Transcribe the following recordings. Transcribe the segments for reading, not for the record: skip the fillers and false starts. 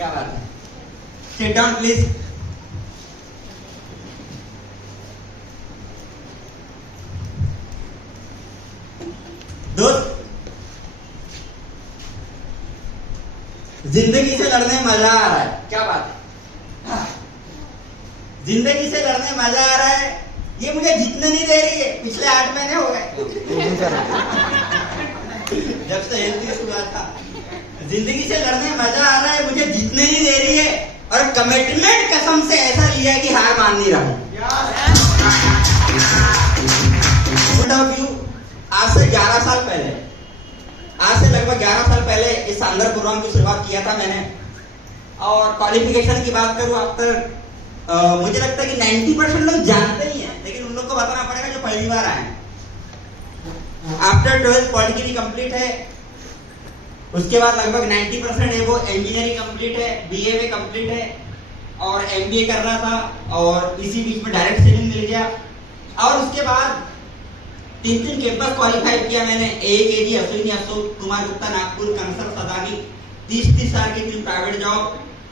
क्या बात है, सिट डाउन प्लीज। दोस्त, जिंदगी से लड़ने में मजा आ रहा है, क्या बात है, जिंदगी से लड़ने में मजा आ रहा है। ये मुझे जीतने नहीं दे रही है, पिछले 8 महीने हो गए जब से हेल्थ इशू हुआ था। जिंदगी से लड़ने में मजा आ रहा है, मुझे जीतने नहीं दे रही है, और कमिटमेंट कसम से ऐसा लिया है कि हार मान नहीं रहा हूं। आज से 11 साल पहले, आज से लगभग 11 साल पहले इस शानदार प्रोग्राम की शुरुआत किया था मैंने। और क्वालिफिकेशन की बात करूं, अब तक मुझे लगता है कि 90% लोग जानते ही हैं, लेकिन उन लोग को बताना पड़ेगा जो पहली बार आए। आफ्टर 12th पॉलिटेक्निक कंप्लीट है, उसके बाद लगभग 90% है वो इंजीनियरिंग कंप्लीट है, बीए में कंप्लीट है, और एमबीए कर रहा था, और इसी बीच में डायरेक्ट सेलिंग मिल गया। और उसके बाद 3 कैंपस क्वालिफाई किया मैंने, AKG, अश्विनी, अशोक कुमार गुप्ता, नागपुर, कंसर, सदानी, 30 साल की थी प्राइवेट जॉब,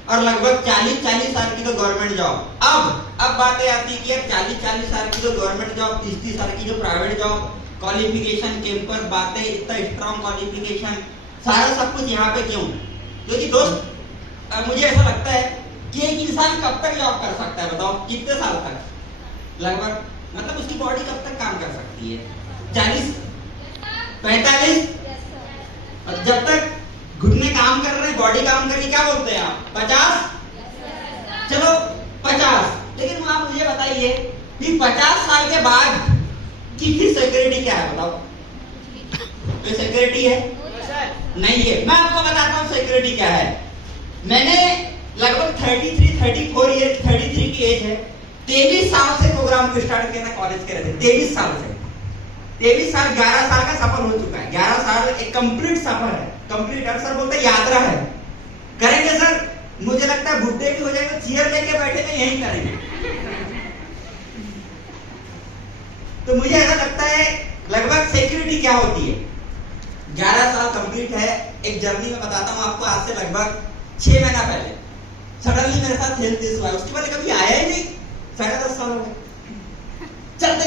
और लगभग 40 साल की तो गवर्नमेंट जॉब। अब बातें आती है कि यार 40 साल की तो गवर्नमेंट जॉब, 30 साल की जो प्राइवेट जॉब, क्वालिफिकेशन, कैंपस, बातें, इतना स्ट्रॉन्ग क्वालिफिकेशन, सारा सब कुछ यहाँ पे क्यों? क्योंकि दोस्त मुझे ऐसा लगता है कि एक इंसान कब तक जॉब कर सकता है, बताओ कितने साल तक? लगभग मतलब उसकी बॉडी कब तक काम कर सकती है? 40, 45, और जब तक घुटने काम कर रहे हैं, बॉडी काम कर रही, क्या बोलते हैं आप? 50? चलो 50, लेकिन आप मुझे बताइए कि 50 साल के बाद की फिर सिक्योरिटी क्या है, बताओ? तो सिक्योरिटी है? नहीं है। मैं आपको बताता हूँ सिक्योरिटी क्या है। मैंने लगभग 33 की एज है, 23 साल से प्रोग्राम को स्टार्ट किया था कॉलेज के रहते, 23 साल से। 23 साल, 11 साल का सफर हो चुका है। 11 साल एक कंप्लीट सफर है, कंप्लीट। सर बोलते हैं यात्रा है, करेंगे सर। मुझे लगता है बुड्ढे भी हो जाएंगे तो चेयर लेके बैठेंगे, यही करेंगे। तो मुझे ऐसा लगता है लगभग सिक्योरिटी क्या होती है। 11 साल कंप्लीट है। एक जर्नी में बताता हूँ आपको, आज से लगभग 6 महीना पहले सडनली मेरे साथ हेल्थ इशू आया। उसके पहले कभी आया ही नहीं, 10.5 साल हो गए। चलते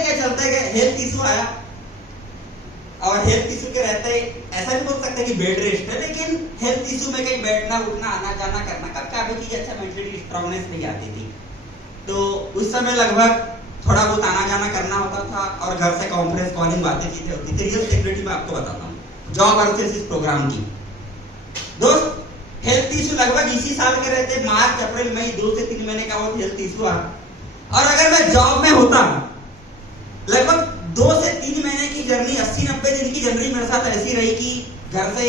गए हेल्थ इशू आया, और हेल्थ इशू के रहते ऐसा नहीं बोल सकते कि बेड रेस्ट है, लेकिन हेल्थ इशू में कहीं बैठना उठना आना जाना करना कब क्या चीज, अच्छा मेंटली स्ट्रांगनेस नहीं आती थी। तो उस समय लगभग थोड़ा बहुत आना जाना करना होता था, और घर से कॉन्फ्रेंस कॉलिंग बातें चीजें होती थी। रियल सिक्योरिटी में आपको बताता हूँ जॉब वर्सेस इस प्रोग्राम की। दोस्त, हेल्थ इशू लगभग इसी साल के रहते, मार्च अप्रैल मई, 2 से 3 महीने का वो हेल्थ इशू आ। और अगर मैं जॉब में होता, लगभग 2 से 3 महीने की जर्नी, 80-90 दिन की जर्नी मेरे साथ ऐसी रही कि घर से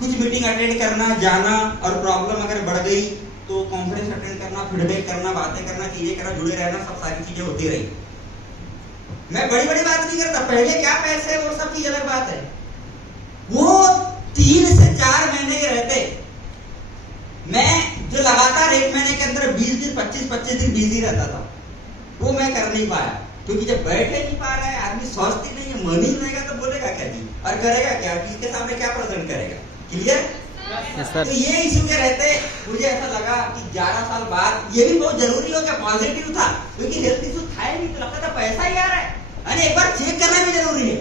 कुछ मीटिंग अटेंड करना, जाना, और प्रॉब्लम अगर बढ़ गई तो कॉन्फ्रेंस अटेंड करना, फीडबैक करना, बातें करना, चीजें करना, जुड़े रहना, सब सारी चीजें होती रही। मैं बड़ी बड़ी बात नहीं करता, पहले क्या पैसे है वो सब चीज अलग बात है। वो 3 से 4 महीने के रहते, मैं जो लगातार 1 महीने के अंदर 20 दिन 25 दिन बिजी रहता था, वो मैं कर नहीं पाया। क्योंकि जब बैठे नहीं पा रहा है आदमी, स्वस्थ ही नहीं है, मन ही रहेगा तो बोलेगा क्या जी, और करेगा क्या, किसके सामने क्या प्रेजेंट करेगा? क्लियर? तो ये इशू के रहते मुझे ऐसा लगा कि 11 साल बाद ये भी बहुत जरूरी हो गया, पॉजिटिव था, क्योंकि हेल्थ इशू था ही नहीं, तो लगता था पैसा ही आ रहा है, अरे एक बार चेक करना भी जरूरी है।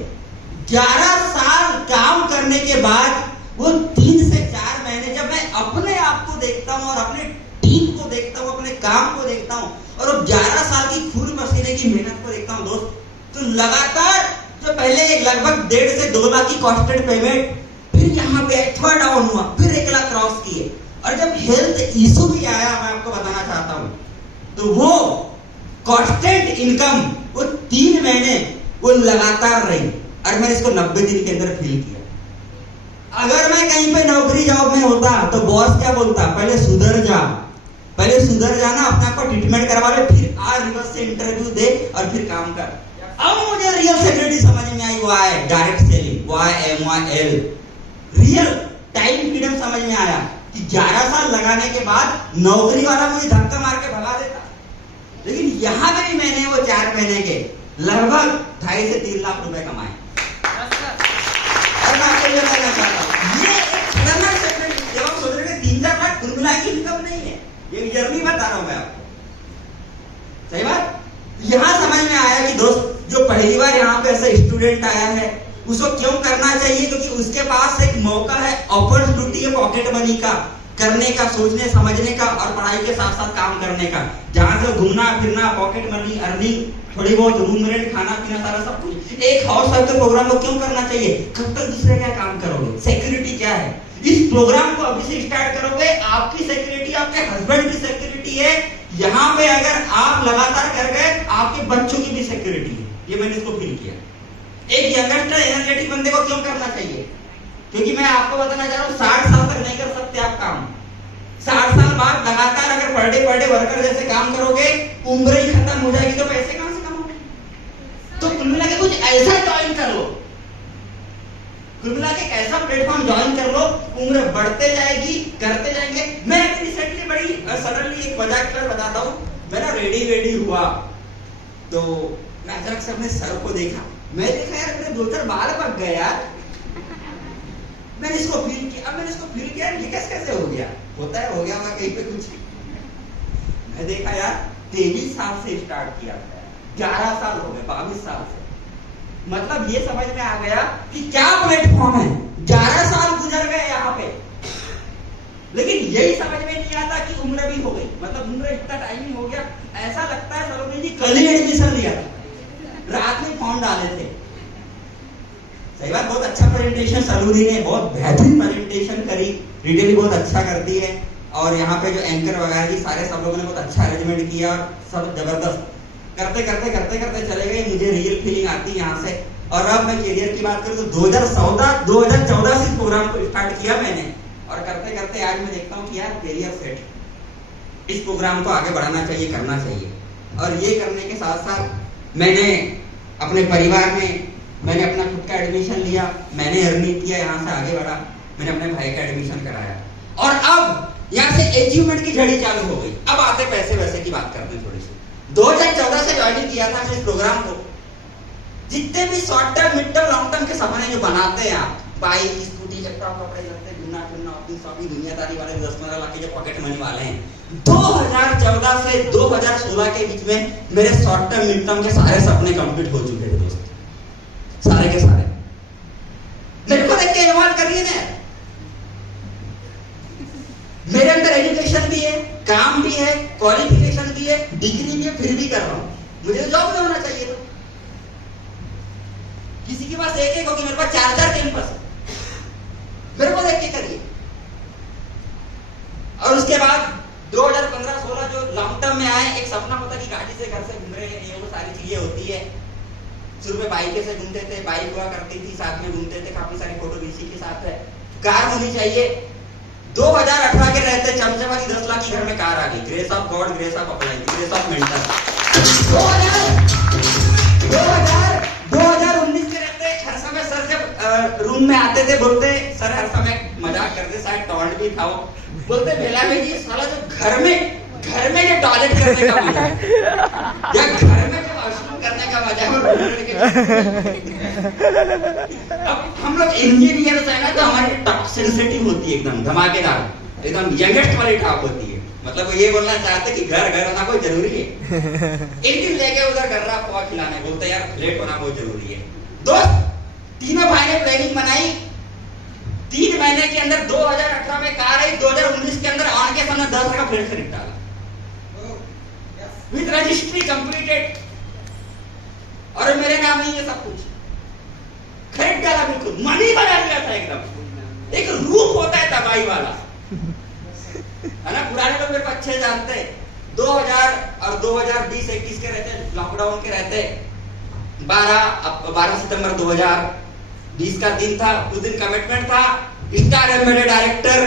11 साल काम करने के बाद वो 3 से 4 महीने जब मैं अपने आप को देखता हूँ, और अपने टीम को देखता हूँ, अपने काम को देखता हूँ, और वो 11 साल की खून पसीने की मेहनत को देखता हूँ दोस्त, तो लगातार जो पहले लगभग 1.5 से 2 लाख की कॉस्टेड पेमेंट, फिर यहाँ पे थोड़ा डाउन हुआ, फिर 1 लाख क्रॉस किए, और जब हेल्थ इशू भी आया, मैं आपको बताना चाहता हूँ, तो वो कॉन्स्टेंट इनकम वो 3 महीने वो लगातार रही, और मैंने इसको 90 दिन के अंदर फील किया। अगर मैं कहीं पे नौकरी जॉब में होता तो बॉस क्या बोलता, पहले सुधर जाना, अपने आप को ट्रीटमेंट करवा ले, फिर रिवर्स से इंटरव्यू दे, और फिर काम कर। अब मुझे रियल सिक्योरिटी समझ में आई, वो है डायरेक्ट सेलिंग, वो है MYL, रियल टाइम फ्रीडम समझ में आया कि 11 साल लगाने के बाद नौकरी वाला मुझे धक्का मार के भगा देता, लेकिन यहाँ पे भी मैंने वो 4 महीने के लगभग 2.5 से 3 लाख रुपए कमाए। और मैं आपको ये बताना चाहता हूँ, ये एक खतरनाक सेगमेंट, जब हम सोच रहे थे 3-4 लाख कुल मिला के बता रहा हूं मैं आपको, सही बात। यहां समझ में आया कि दोस्त जो पहली बार यहाँ पे ऐसा स्टूडेंट आया है उसको क्यों करना चाहिए, क्योंकि उसके पास एक मौका है, अपॉर्चुनिटी है पॉकेट मनी का, करने का, सोचने समझने का और पढ़ाई के साथ साथ काम करने का, जहां से घूमना फिरना, पॉकेट मनी, अर्निंग, थोड़ी बहुत रूम रेंट, खाना पीना, सारा सब कुछ। एक हाउस वाइफ के प्रोग्राम को क्यों करना चाहिए? कब तक दूसरे क्या काम करोगे? सिक्योरिटी क्या है? इस प्रोग्राम को अभी से स्टार्ट करोगे, आपकी सिक्योरिटी, आपके हस्बैंड की सिक्योरिटी है। यहाँ पे अगर आप लगातार कर गए, आपके बच्चों की भी सिक्योरिटी है। ये मैंने इसको फील किया। एक यंगस्टर एनर्जेटिक बंदे को क्यों करना चाहिए? क्योंकि मैं आपको बताना चाह रहा हूँ 60 साल तक नहीं कर सकते आप काम। 60 साल बाद लगातार अगर पर डे वर्कर जैसे काम करोगे, उम्र ही खत्म हो जाएगी, तो पैसे कहां से कमाओगे? तो कुल मिला के कुछ ऐसा ज्वाइन कर लो, कुल मिला के एक ऐसा प्लेटफॉर्म ज्वाइन कर लो, उम्र बढ़ते जाएगी, करते जाएंगे। मैं अभी रिसेंटली बड़ी सडनली एक मजाक कर बताता हूँ। मैं ना रेडी हुआ तो मैं अचानक से अपने सर को देखा, मैं देखा यार मेरे 2-4 बाल पक गए यार। मैंने इसको फील किया, अब मैंने इसको फील किया ये कैसे हो गया? होता है, हो गया होगा कहीं पे कुछ। मैं देखा यार 23 साल से स्टार्ट किया था, 11 साल हो गए, 22 साल से। मतलब ये समझ में आ गया कि क्या प्लेटफॉर्म है। 11 साल गुजर गए यहाँ पे, लेकिन यही समझ में नहीं आता कि उम्र भी हो गई। मतलब उम्र इतना टाइम ही हो गया, ऐसा लगता है सलोनी जी कल ही एडमिशन लिया था, रात में फॉर्म डाले थे। सही बात, बहुत अच्छा प्रेजेंटेशन सलोनी ने, बहुत बेहतरीन प्रेजेंटेशन करी, रिटेल बहुत अच्छा करती है। और यहाँ पे जो एंकर वगैरह की सारे सब लोगों ने बहुत अच्छा अरेंजमेंट किया और सब जबरदस्त करते चले गए। मुझे रियल फीलिंग आती है यहाँ से। और अब मैं करियर की बात करूँ तो 2014 से इस प्रोग्राम को स्टार्ट किया मैंने, और करते आज मैं देखता हूँ कि यार करियर सेट, इस प्रोग्राम को आगे बढ़ाना चाहिए, करना चाहिए। और ये करने के साथ साथ मैंने अपने परिवार में मैंने अपना खुद का एडमिशन लिया, मैंने अर्निंग किया, यहाँ से आगे बढ़ा, मैंने अपने भाई का एडमिशन कराया। और अब यहाँ से अचीवमेंट की घड़ी चालू हो गई। अब आते पैसे वैसे की बात करते हैं थोड़ी सी। 2014 से ज्वाइन किया था इस प्रोग्राम को। जितने भी short term, mid term, long term के सपने जो बनाते हैं आप, बाइक, स्कूटी, लैपटॉप, कपड़े लगते, घूमना फिरना, ऑफिस शॉपिंग, दुनियादारी वाले 10-15 लाख के जो पॉकेट मनी वाले हैं, 2014 से 2016 के बीच में मेरे शॉर्ट टर्म, मिड टर्म के सारे सपने कंप्लीट हो चुके थे दोस्त, सारे के सारे। मेरे को देख के अनुमान करिए ना, मेरे अंदर एजुकेशन भी है, काम भी है, क्वालिफिकेशन भी है, डिग्री भी है, फिर भी कर रहा हूं। मुझे जॉब में होना चाहिए था। किसी के पास एक होगी, मेरे पास 4 कैंपस है। मेरे को देख के करिए। और उसके बाद 2015-16 जो लॉन्ग टर्म में आए, एक सपना होता कि गाड़ी से घर से घूम रहे हैं, ये वो सारी चीजें होती है। शुरू में बाइक से घूमते थे, बाइक हुआ करती थी, साथ में घूमते थे, काफी सारी फोटो इसी के साथ है। कार होनी चाहिए। 2018 के रहते चमचमा की 10 लाख की घर में कार आ गई। Grace of God, grace of apply, grace of mentor. 2019 के रहते हर समय सर जब रूम में आते थे बोलते, सर हर समय मजाक करते, शायद टॉयलेट भी खाओ, बोलते बेला में जी साला जो घर में ये टॉयलेट करने का मजा है, या घर में जो वॉशरूम करने का मजा है। अब हम लोग इंजीनियर है ना, तो हमारी टॉप सेंसिटिव होती है, एकदम धमाकेदार, एकदम यंगेस्ट वाली टॉप होती है। मतलब वो ये बोलना चाहते कि घर होना कोई जरूरी है। एक दिन लेके उधर कर रहा पहुंच खिलाने, बोलते यार लेट होना बहुत जरूरी है। दोस्त तीनों भाई ने प्लानिंग बनाई, 3 महीने के अंदर 2018 में कार आई, 2019 के अंदर ऑन के सामने 10 लाख का फ्लैट खरीद डाला, विद रजिस्ट्री कंप्लीटेड, और मेरे नाम नहीं है सब कुछ, खरीद डाला, बिल्कुल मनी बना लिया था एकदम। एक रूप होता है दवाई वाला, है ना। पुराने लोग मेरे को अच्छे जानते हैं। 2000 और 2020-21 के रहते, लॉकडाउन के रहते, 12 सितंबर 2020 का दिन था। उस दिन कमिटमेंट था, स्टार एमएलए डायरेक्टर,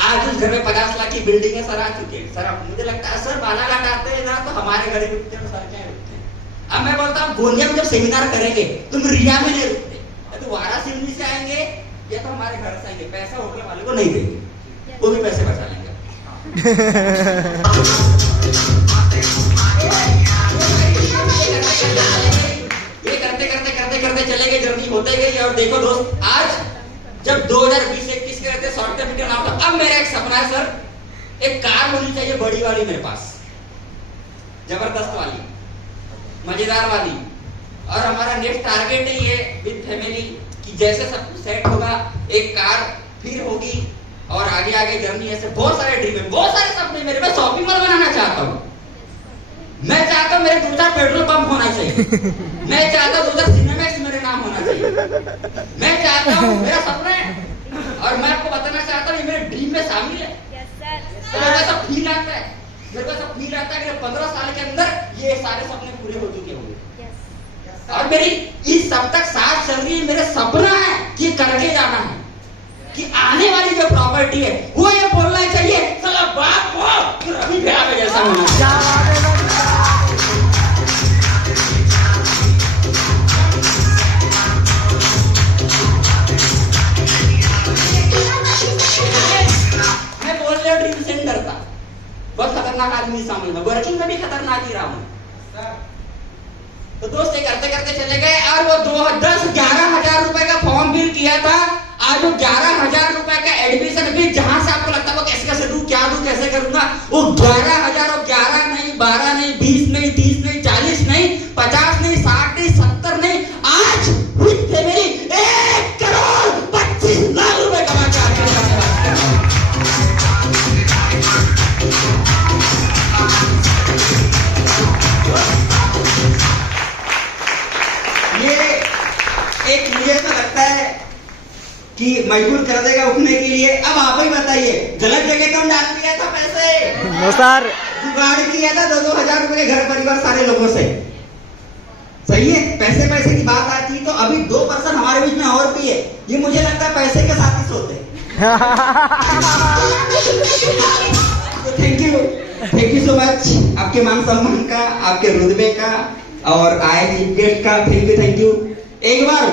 आज उस घर में 50 लाख की बिल्डिंग है, सर आ चुके हैं। सर मुझे लगता है सर बालाघाट आते हैं ना, तो हमारे घर ही रुकते हैं, सर क्या रुकते हैं। अब मैं बोलता हूँ गोंदिया में जब सेमिनार करेंगे तुम रिया में नहीं रुकते, या तो वाराणसी से आएंगे या तो हमारे घर से आएंगे। पैसा होटल वाले को नहीं देंगे, वो भी पैसे बचा लेंगे। ये करते चले गए, जर्नी होते गई। और देखो दोस्त, आज जब 2020-21 के रहते शॉर्ट टर्म के नाम, अब मेरा एक सपना है सर एक कार होनी चाहिए बड़ी वाली मेरे पास, जबरदस्त वाली, मजेदार वाली। और हमारा नेक्स्ट टारगेट ही है विद फैमिली कि जैसे सब कुछ सेट होगा एक कार फिर होगी और आगे आगे जर्नी। ऐसे बहुत सारे ड्रीम है, बहुत सारे सपने मेरे। मैं शॉपिंग मॉल बनाना चाहता हूँ, मैं चाहता हूँ मेरे 2-4 पेट्रोल पंप होना चाहिए, मैं चाहता हूँ 2-4 सिनेमैक्स मेरे नाम होना चाहिए, मैं चाहता हूँ, मेरा सपना है। और मैं आपको बताना चाहता हूँ ये मेरे ड्रीम में शामिल है। तो मेरे को ऐसा फील आता है, मेरे को ऐसा फील आता है कि 15 साल के अंदर ये सारे सपने पूरे हो चुके होंगे। और मेरी इस सब तक साथ चल रही है, मेरा सपना है कि करके जाना है कि आने वाली जो प्रॉपर्टी है वो ये बोलना चाहिए साला बाप हो रवि भैया के जैसा होना चाहिए। मैं बोल रहा हूँ ड्रीम सेंटर का बहुत खतरनाक आदमी शामिल है, वर्किंग में भी खतरनाक ही रहा हूँ। तो दोस्त ये करते करते चले गए और वो 10-11 हजार रुपए का फॉर्म फिल किया था। आज वो 11,000 रुपए का एडमिशन भी, जहां से आपको लगता है वो कैसे कैसे दूं, क्या दूं, कैसे करूंगा, वो 11,000 और 11 नहीं, 12 नहीं, 20 नहीं, 30 नहीं, 40 नहीं, 50 नहीं, 60 नहीं, 70 नहीं, आज विद फैमिली 1,25,00,000 रुपए कमा के आगे बढ़ने वाले हैं। ये एक मुझे ऐसा लगता है कि मजबूर कर देगा उठने के लिए। अब आप ही बताइए गलत जगह कौन डाल दिया था पैसे? नो सर, जुगाड़ किया था 2-2 हजार रुपए के घर परिवार सारे लोगों से। सही है, पैसे पैसे की बात आती तो अभी 2% हमारे बीच में और भी है, ये मुझे लगता है पैसे के साथ ही सोते। तो थैंक यू सो मच आपके मान सम्मान का, आपके रुतबे का और आए चीफ गेस्ट का। थैंक यू एक बार।